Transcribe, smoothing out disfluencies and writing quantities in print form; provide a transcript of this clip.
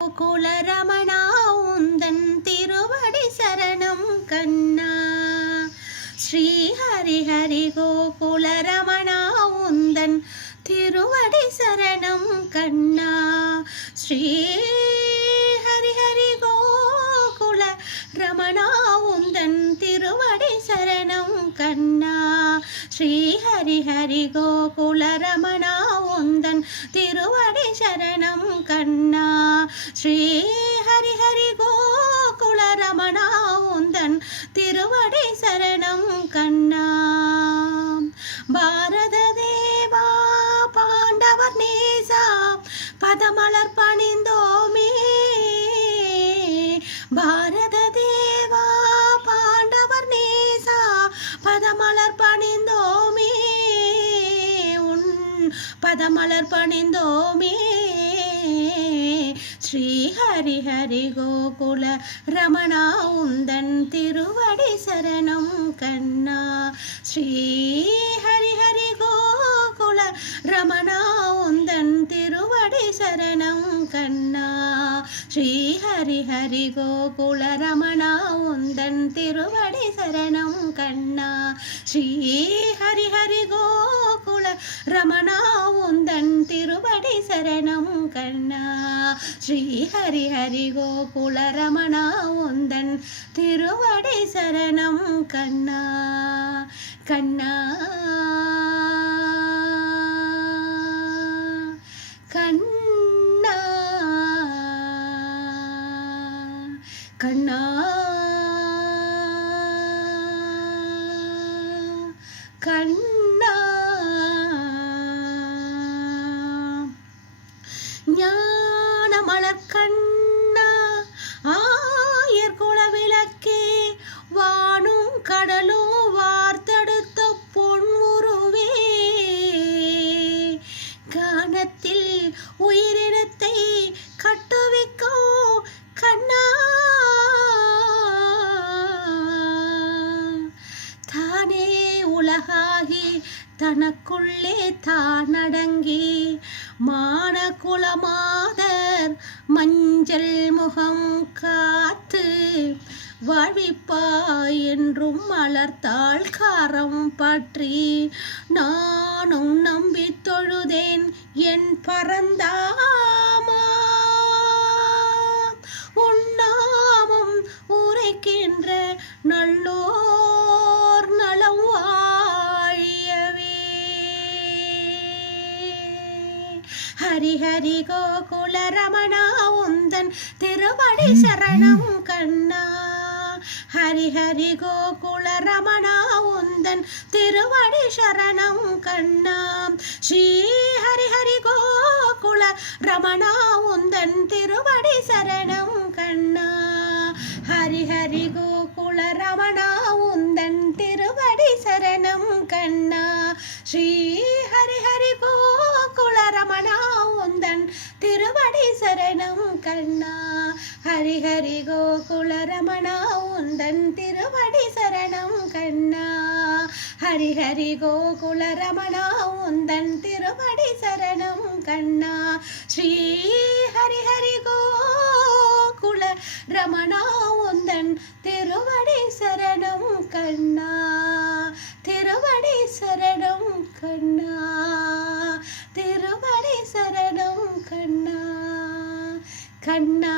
குலரமணா உந்தன் திருவடி சரணம் கண்ணா. ஸ்ரீ ஹரி ஹரி கோகுலரமணா உந்தன் திருவடி சரணம் கண்ணா. ஸ்ரீ ஹரி ஹரி கோகுல ரமணா உந்தன் திருவடி சரணம் கண்ணா. ஸ்ரீ ஹரி ஹரி கோகுல ரமணா உந்தன் திருவடி சரணம் கண்ணா. ஸ்ரீ ஹரி ஹரி கோகுல ரமணா உந்தன் திருவடி சரணம் கண்ணா. பாரத தேவா பாண்டவர் நேசா பதமலர் பணிந்தோமே. பாரத தேவா பாண்டவர் நேசா பதமலர் பணிந்தோமே. உன் பதமலர் பணிந்தோமே. ஸ்ரீ ஹரி ஹரி கோகுல ரமணா உந்தன் திருவடி சரணம் கண்ணா. ஸ்ரீ ஹரி ஹரி கோகுல ரமணா உந்தன் திருவடி சரணம் கண்ணா. ஸ்ரீ ஹரி ஹரி கோகுல ரமணா உந்தன் திருவடி சரணம் கண்ணா. ஸ்ரீ ஹரி ஹரி கோகுல ரமணா உந்தன் திருவடி சரணம் கண்ணா. ஸ்ரீ ஹரி ஹரி கோகுல ரமணா உந்தன் திருவடி சரணம் கண்ணா. கண்ணா கண்ணா கண்ணா கண்ணா ஞான மலர் கண்ணா ஆயர் குல விளக்கே வானும் கடலும் வார்த்தெடுத்த பொன் உருவே. கானத்தில் உயிரினத்தை கட்டுவிக்கோ கண்ணா. தானே உலகாகி தனக்குள்ளே தானடங்கி மான குலமாதர் மஞ்சள் முகம் காத்து வாழ்விப்பாய் என்றும் மலர்த்தாள் காரம் பற்றி நானும் நம்பி தொழுதேன் என் பரந்தாமா. உன்னாமம் உரைக்கின்ற நல்லோர் நலம் வாழியவே. ஹரி ஹரி கோகுல ரமணா உந்தன் திருவடி சரணம் கண்ணா. ஹரி ஹரி கோகுல ரமணா உந்தன் திருவடி சரணம் கண்ணா. ஸ்ரீ ஹரி ஹரி கோகுல ரமணா உந்தன் திருவடி சரணம் கண்ணா. ஹரி ஹரி கோகுல ரமணா உந்தன் திருவடி சரணம் கண்ணா. ஸ்ரீ ஹரி ஹரி கோகுல ரமணா உந்தன் திருவடி சரணம் கண்ணா. ஹரி ஹரி கோகுல ரமணா உந்தன் திருவடி சரணம் கண்ணா. ஹரி ஹரி கோகுல ரமணா உந்தன் திருவடி சரணம் கண்ணா. ஸ்ரீ ஹரி ஹரி கோகுல ரமணா உந்தன் திருவடி சரணம் கண்ணா. திருவடி சரணம் கண்ணா. திருவடி சரணம் கண்ணா. கண்ணா